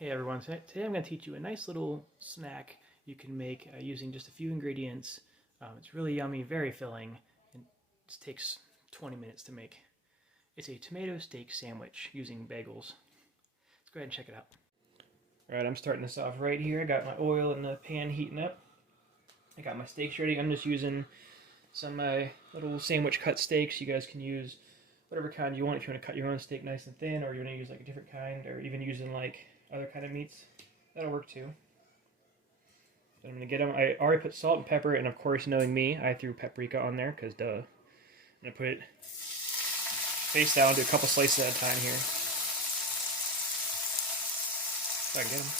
Hey everyone, today I'm going to teach you a nice little snack you can make using just a few ingredients. It's really yummy, very filling, and it takes 20 minutes to make. It's a tomato steak sandwich using bagels. Let's go ahead and check it out. Alright, I'm starting this off right here. I got my oil in the pan heating up. I got my steaks ready. I'm just using some little sandwich cut steaks. You guys can use whatever kind you want if you want to cut your own steak nice and thin, or you want to use like a different kind, or even using like other kind of meats. That'll work too. So I'm going to get them. I already put salt and pepper, and of course, knowing me, I threw paprika on there, because duh. I'm going to put it face down, do a couple slices at a time here. If I can get them.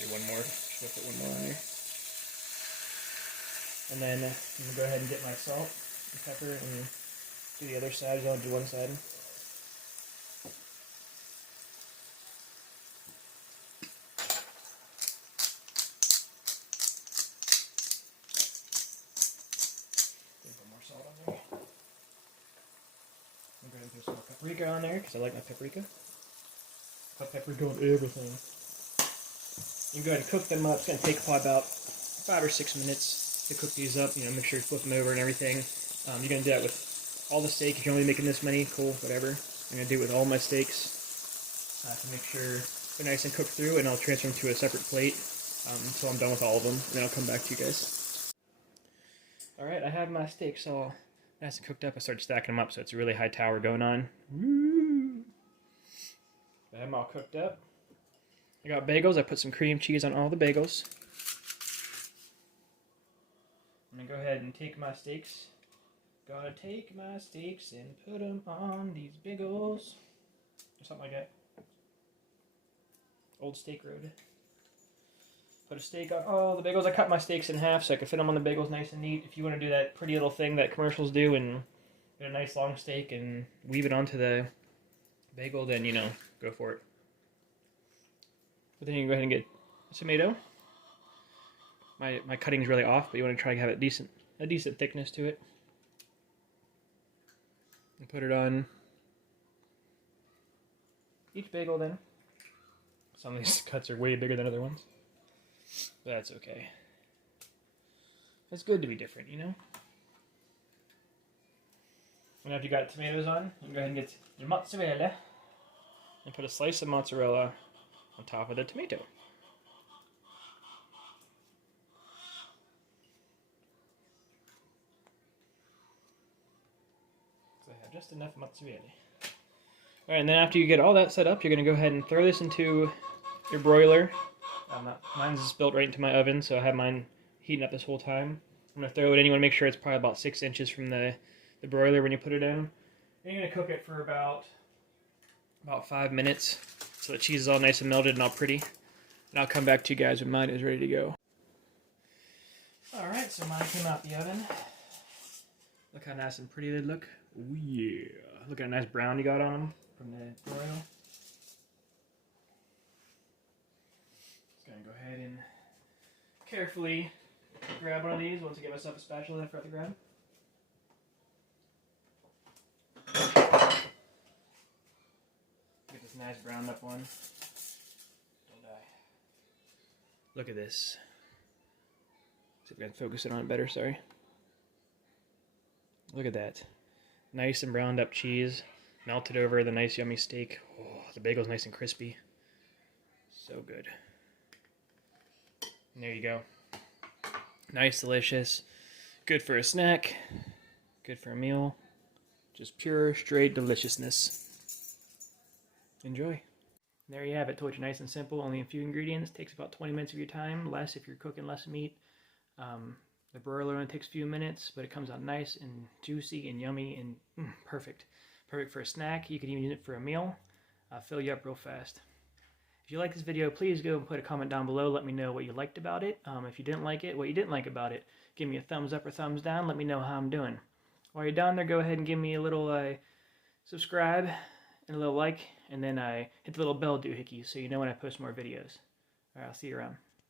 Do one more. Should I put one more on there? And then I'm going to go ahead and get my salt and pepper and do the other side. I'll do one side. Put more salt on there. I'm going to put some more paprika on there because I like my paprika. Put paprika on everything. You can go ahead and cook them up. It's going to take about 5 or 6 minutes to cook these up. You know, make sure you flip them over and everything. You're going to do that with all the steak. If you're only making this many, cool, whatever. I'm going to do it with all my steaks to make sure they're nice and cooked through, and I'll transfer them to a separate plate until I'm done with all of them, and then I'll come back to you guys. Alright, I have my steaks all nice and cooked up. I started stacking them up, so it's a really high tower going on. Woo! I have them all cooked up. I got bagels. I put some cream cheese on all the bagels. I'm going to go ahead and take my steaks. Gotta take my steaks and put them on these bagels. Or something like that. Old Steak Road. Put a steak on all the bagels. I cut my steaks in half so I can fit them on the bagels nice and neat. If you want to do that pretty little thing that commercials do and get a nice long steak and weave it onto the bagel, then, you know, go for it. But then you can go ahead and get a tomato. My cutting's really off, but you want to try to have a decent thickness to it. And put it on each bagel then. Some of these cuts are way bigger than other ones. But that's okay. It's good to be different, you know? And after you got tomatoes on, you can go ahead and get your mozzarella. And put a slice of mozzarella on top of the tomato. So I have just enough mozzarella. Alright, and then after you get all that set up, you're going to go ahead and throw this into your broiler. Mine's just built right into my oven, so I have mine heating up this whole time. I'm going to throw it in. You want to make sure it's probably about 6 inches from the broiler when you put it in. And you're going to cook it for about 5 minutes, so the cheese is all nice and melted and all pretty. And I'll come back to you guys when mine is ready to go. Alright, so mine came out the oven. Look how nice and pretty they look. Oh yeah. Look at a nice brown you got on them from the broil. Just gonna go ahead and carefully grab one of these once I get myself a spatula I forgot to grab. Get this nice browned up one. Look at this. See if I can focus it on it better, sorry. Look at that. Nice and browned up cheese. Melted over the nice yummy steak. Oh, the bagel's nice and crispy. So good. And there you go. Nice, delicious. Good for a snack. Good for a meal. Just pure, straight deliciousness. Enjoy. There you have it. Told you, nice and simple. Only a few ingredients. Takes about 20 minutes of your time. Less if you're cooking less meat. The broiler only takes a few minutes, but it comes out nice and juicy and yummy and perfect. Perfect for a snack. You can even use it for a meal. Fill you up real fast. If you like this video, please go and put a comment down below. Let me know what you liked about it. If you didn't like it, what you didn't like about it. Give me a thumbs up or thumbs down. Let me know how I'm doing. While you're down there, go ahead and give me a little subscribe and a little like, and then hit the little bell doohickey so you know when I post more videos. Alright, I'll see you around.